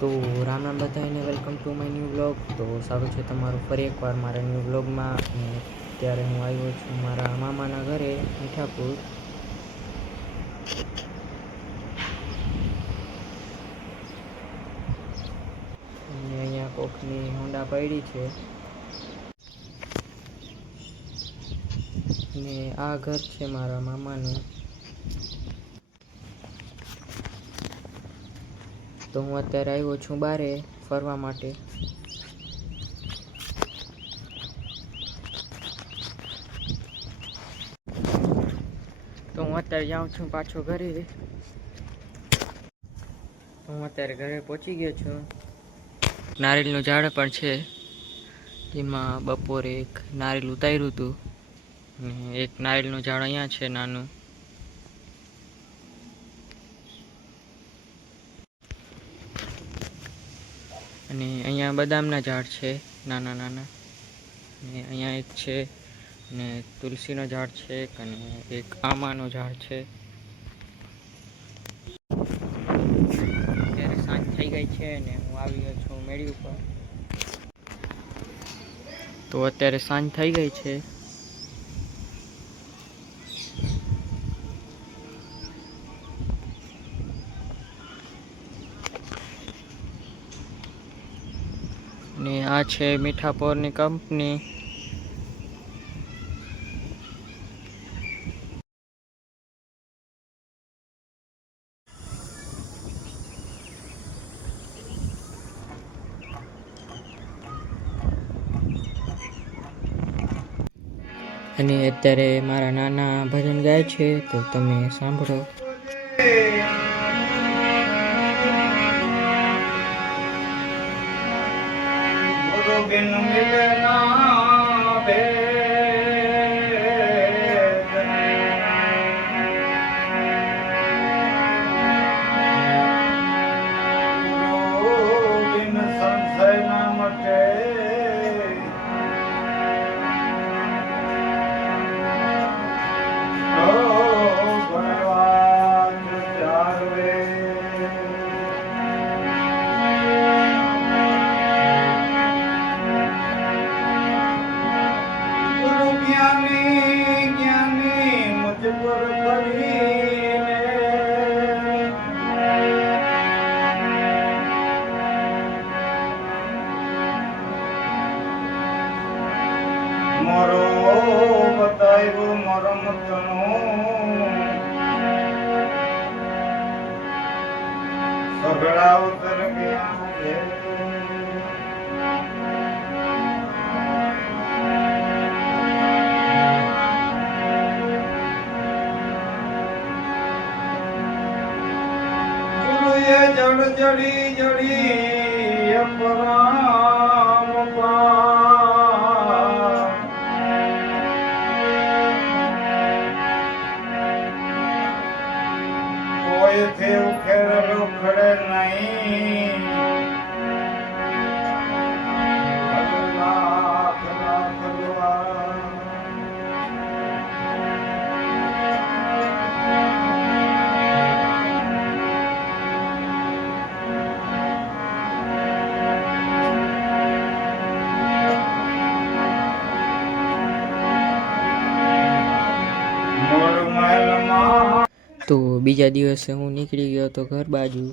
તો રામ રામ બધાને, welcome to my new vlog. તો સારું છે તમારું ફરી એકવાર મારા ન્યૂ વ્લોગમાં. અને અત્યારે હું આવ્યો છું મારા મામાના ઘરે મીઠાપુર. અને અહીંયા કોકની હોન્ડા પડી છે. ને આ ઘર છે મારા મામાનું. તો હું અત્યારે આવ્યો છું બારે ફરવા માટે. તો હું અત્યારે જાઉં છું પાછો ઘરે. હું અત્યારે ઘરે પહોંચી ગયો છું. નારિયેળનું ઝાડ પણ છે, જેમાં બપોરે એક નારિયેળ ઉતાર્યું હતું. અને એક નારિયેળનું ઝાડ અહીંયા છે નાનું. અને અહીંયા બદામના ઝાડ છે નાના નાના. અને અહીંયા એક છે, અને તુલસીનો ઝાડ છે, અને એક આમાનો ઝાડ છે. અત્યારે સાંજ થઈ ગઈ છે અને હું આવી ગયો છું મેળી ઉપર. તો અત્યારે સાંજ થઈ ગઈ છે. ને આ છે મીઠાપોરની કંપની. અને અત્યારે મારા નાના ભજન ગાય છે, તો તમે સાંભળો. बिन मिलना भेद बिन संशय न मटे भगवान चारवे मोरो बतायो मरम तनो सगड़ा उतर गया है। ये जड़ जड़ी जड़ी अपराम पा कोई थे उखेड़ रुखड़े नहीं लाख लाख दुआ તો બીજા દિવસે હું નીકળી ગયો તો ઘર બાજુ.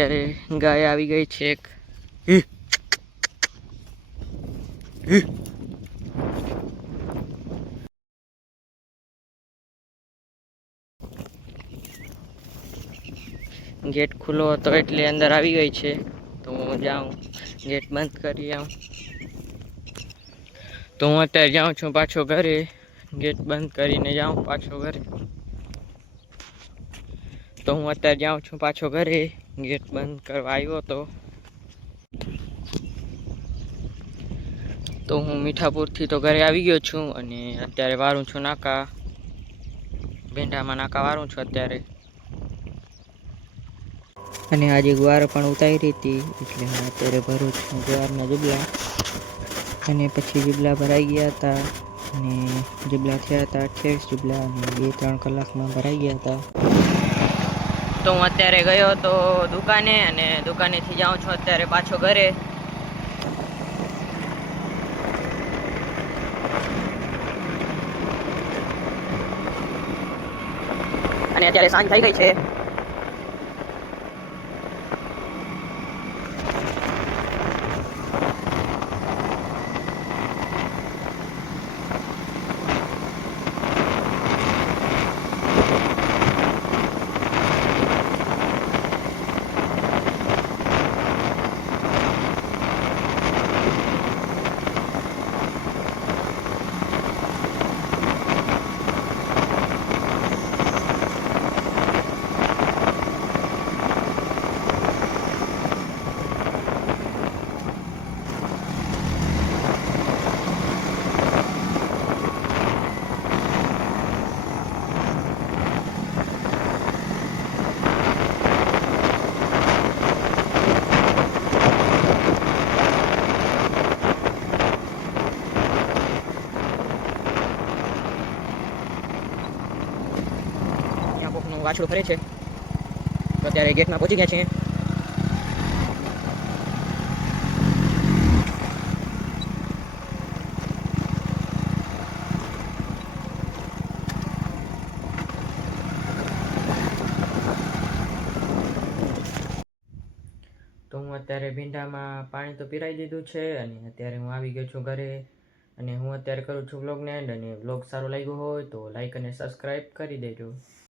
ત્યારે ગાય આવી ગઈ છે એક. ગેટ ખુલ્લો હતો એટલે અંદર આવી ગઈ છે. તો હું જાઉં, ગેટ બંધ કરી આવું. તો હું અત્યારે જાઉં છું પાછો ઘરે. ગેટ બંધ કરીને જાઉં પાછો ઘરે. તો હું અત્યારે જાઉં છું પાછો ઘરે. ગેટ બંધ કરવા આવ્યો હતો. તો હું મીઠાપુરથી તો ઘરે આવી ગયો છું અને અત્યારે વારું છું નાકા. ભીંડામાં નાકા વારું છું અત્યારે. અને આજે ગુવાર પણ ઉતારી હતી એટલે હું અત્યારે ભરું છું ગુવારના જબલા. અને પછી જબલા ભરાઈ ગયા હતા અને જબલા થયા હતા 28 જબલા અને 2-3 કલાકમાં ભરાઈ ગયા હતા. તો હું અત્યારે ગયો હતો દુકાને અને દુકાનેથી જાઉં છું અત્યારે પાછો ઘરે. અને અત્યારે સાંજ થઈ ગઈ છે. કોકનું વાછડું ફરે છે તો અત્યારે ગેટમાં પહોંચી ગયા છીએ. તો હું અત્યારે ભીંડામાં પાણી તો પીરાઈ દીધું છે અને અત્યારે હું આવી ગયો છું ઘરે. અને હું અત્યારે કરું છું વ્લોગને એન્ડ. અને વ્લોગ સારો લાગ્યો હોય તો લાઈક અને સબસ્ક્રાઈબ કરી દેજો.